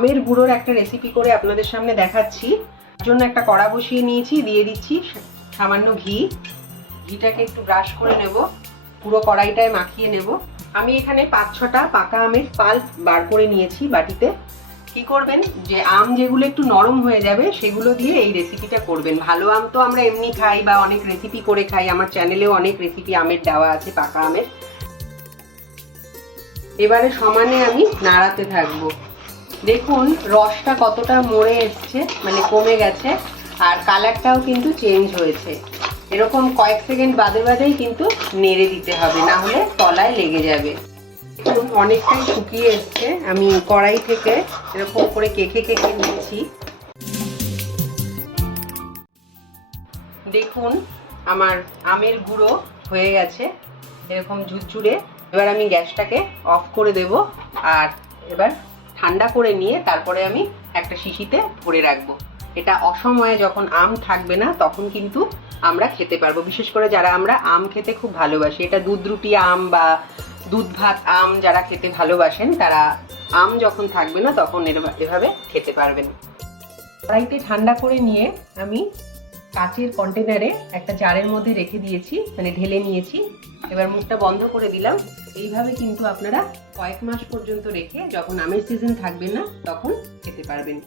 আমের গুঁড়োর একটা রেসিপি করে আপনাদের সামনে দেখাচ্ছি। জন্য একটা কড়া বসিয়ে নিয়েছি, দিয়ে দিচ্ছি সামান্য ঘি। ঘিটাকে একটু ব্রাশ করে নেব। পুরো কড়াইটায় মাখিয়ে নেব। আমি এখানে পাঁচ ছটা পাকা আমের পাল্প বার করে নিয়েছি বাটিতে। কি করবেন? যে আম যেগুলো একটু নরম হয়ে যাবে, সেগুলো দিয়ে এই রেসিপিটা করবেন। ভালো আম তো আমরা এমনি খাই বা অনেক রেসিপি করে খাই। আমার চ্যানেলেও অনেক রেসিপি আমের দেওয়া আছে, পাকা আমের। এবারে সমানে আমি নাড়াতে থাকব। দেখুন, রসটা কতটা মরে এসছে মানে কমে গেছে, আর কালারটাও কিন্তু চেঞ্জ হয়েছে। এরকম কয়েক সেকেন্ড বাদে বাদেই কিন্তু নেড়ে দিতে হবে, না হলে তলায় লেগে যাবে। অনেকটাই শুকিয়ে এসছে। আমি কড়াই থেকে এরকম করে কেকে কেকে নিয়েছি দেখুন, আমার আমের গুঁড়ো হয়ে গেছে। এরকম ঝুরঝুরে। এবার আমি গ্যাসটাকে অফ করে দেব। আর এবার ঠান্ডা করে নিয়ে তারপরে আমি একটা শিশিতে ভরে রাখব। এটা অসময়ে যখন আম থাকবে না, তখন কিন্তু আমরা খেতে পারব। বিশেষ করে যারা আমরা আম খেতে খুব ভালোবাসি, এটা দুধ রুটি আম বা দুধ ভাত আম যারা খেতে ভালোবাসেন, তারা আম যখন থাকবে না, তখন এভাবে খেতে পারবেন। কড়াইতে ঠান্ডা করে নিয়ে আমি কাচের কন্টেনারে একটা জারের মধ্যে রেখে দিয়েছি মানে ঢেলে নিয়েছি। এবার মুখটা বন্ধ করে দিলাম। এইভাবে কিন্তু আপনারা কয়েক মাস পর্যন্ত রেখে যখন আমের সিজন থাকবে না, তখন খেতে পারবেন।